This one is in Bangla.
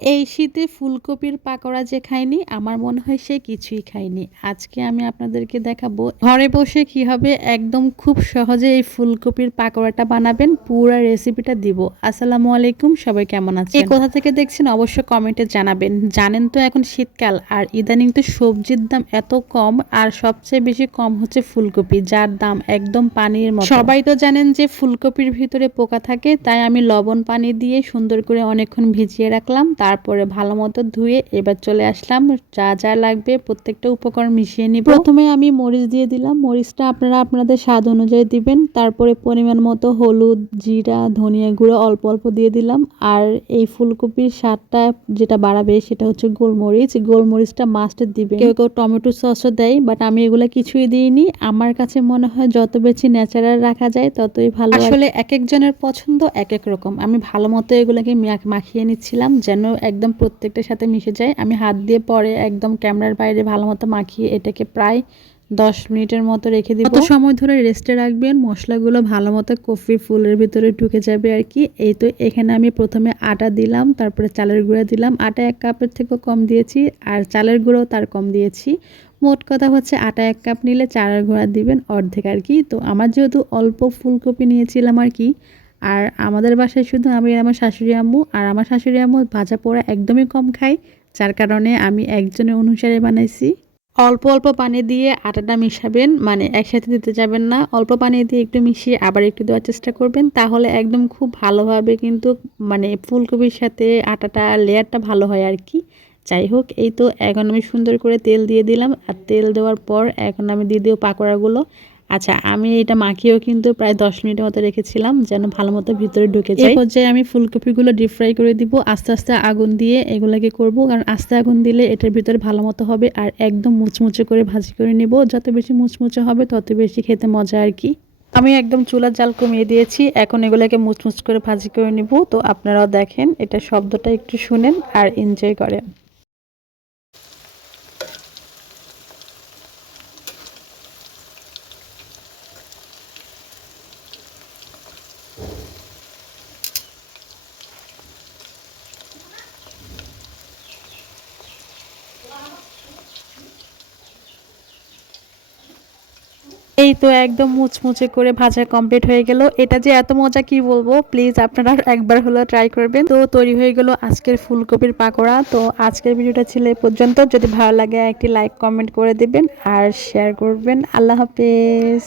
এই শীতে ফুলকপির পাকোড়া যে খায়নি আমার মনে হয় সে কিছুই খায়নি আজকে আমি আপনাদেরকে দেখাবো ঘরে বসে কি হবে একদম খুব সহজে এই ফুলকপির পাকোড়াটা বানাবেন পুরো রেসিপিটা দিব। আসসালামু আলাইকুম সবাই কেমন আছেন? এই কোথা থেকে দেখছেন অবশ্যই কমেন্টে জানাবেন। জানেন তো এখন শীতকাল আর ইদানিং তো সবজির দাম এত কম আর সবচেয়ে বেশি কম হচ্ছে ফুলকপি যার দাম একদম পানির মতো। সবাই তো জানেন যে ফুলকপির ভিতরে পোকা থাকে তাই আমি লবণ পানি দিয়ে সুন্দর করে অনেকক্ষণ ভিজিয়ে রাখলাম তারপরে ভালো মতো ধুয়ে এবার চলে আসলাম। যা যা লাগবে প্রত্যেকটা উপকরণ মিশিয়ে নিব। প্রথমে আমি মরিচ দিয়ে দিলাম। মরিচটা আপনারা আপনাদের স্বাদ অনুযায়ী দিবেন। তারপরে পরিমাণ মতো হলুদ জিরা ধনিয়া গুঁড়ো অল্প অল্প দিয়ে দিলাম। আর এই ফুলকপির স্বাদটা যেটা বাড়াবে সেটা হচ্ছে গোলমরিচ। গোলমরিচটা মাস্টের দিবে কেউ কেউ টমেটো সসও দেয় বাট আমি এগুলো কিছুই দিইনি। আমার কাছে মনে হয় যত বেশি ন্যাচারাল রাখা যায় ততই ভালো আসলে এক একজনের পছন্দ এক এক রকম। আমি ভালো মতো এগুলোকে মাখিয়ে নিচ্ছিলাম যেন একদম প্রত্যেকটার সাথে মিশে যায়। আমি হাত দিয়ে পরে একদম ক্যামেরার বাইরে ভালো মতো মাখিয়ে এটাকে প্রায় দশ মিনিটের মতো রেখে দিব। কত সময় ধরে রেস্টে রাখবেন? মশলাগুলো ভালো মতো কফি ফুলের ভিতরে ঢুকে যাবে আর কি। এই তো এখানে আমি প্রথমে আটা দিলাম, তারপরে চালের গুঁড়া দিলাম। আটা এক কাপের থেকেও কম দিয়েছি আর চালের গুঁড়োও তার কম দিয়েছি। মোট কথা হচ্ছে আটা এক কাপ নিলে চালের গুঁড়া দিবেন অর্ধেক আর কি। তো আমার যেহেতু অল্প ফুলকপি নিয়েছিলাম আর কি আর আমাদের বাসায় শুধু আমি, আমার শাশুড়ি আম্মু আর আমার শাশুড়ি আম্মু ভাজা পোড়া একদমই কম খাই যার কারণে আমি একজনের অনুসারে বানাইছি। অল্প অল্প পানি দিয়ে আটাটা মিশাবেন মানে একসাথে দিতে যাবেন না। অল্প পানি দিয়ে একটু মিশিয়ে আবার একটু দেওয়ার চেষ্টা করবেন, তাহলে একদম খুব ভালোভাবে কিন্তু মানে ফুলকপির সাথে আটাটা লেয়ারটা ভালো হয় আর কি। যাই হোক, এই তো এখন আমি সুন্দর করে তেল দিয়ে দিলাম। আর তেল দেওয়ার পর এখন আমি দিয়ে দিও পাকোড়াগুলো। আচ্ছা আমি এটা মাখিয়েও কিন্তু প্রায় দশ মিনিটের মতো রেখেছিলাম যেন ভালো মতো ভিতরে ঢুকে যায়। পর্যায়ে আমি ফুলকপিগুলো ডিপ ফ্রাই করে দিব আস্তে আস্তে আগুন দিয়ে এগুলোকে করব কারণ আস্তে আগুন দিলে এটার ভিতরে ভালো মতো হবে আর একদম মুচমুচে করে ভাজি করে নিব। যত বেশি মুচমুচে হবে তত বেশি খেতে মজা আর কি। আমি একদম চুলার জাল কমিয়ে দিয়েছি এখন এগুলোকে মুচমুচ করে ভাজি করে নিব। তো আপনারাও দেখেন এটা শব্দটা একটু শুনেন আর এনজয় করেন। এই তো একদম মুচমুচে করে ভাজা কমপ্লিট হয়ে গেল। এটা যে এত মজা কি বলব? প্লিজ আপনারা একবার হলো ট্রাই করবেন। তো তৈরি হয়ে গেল আজকের ফুলকপির পাকোড়া। তো আজকের ভিডিওটা ছিল পর্যন্ত। যদি ভালো লাগে একটি লাইক কমেন্ট করে দেবেন আর শেয়ার করবেন। আল্লাহ হাফেজ।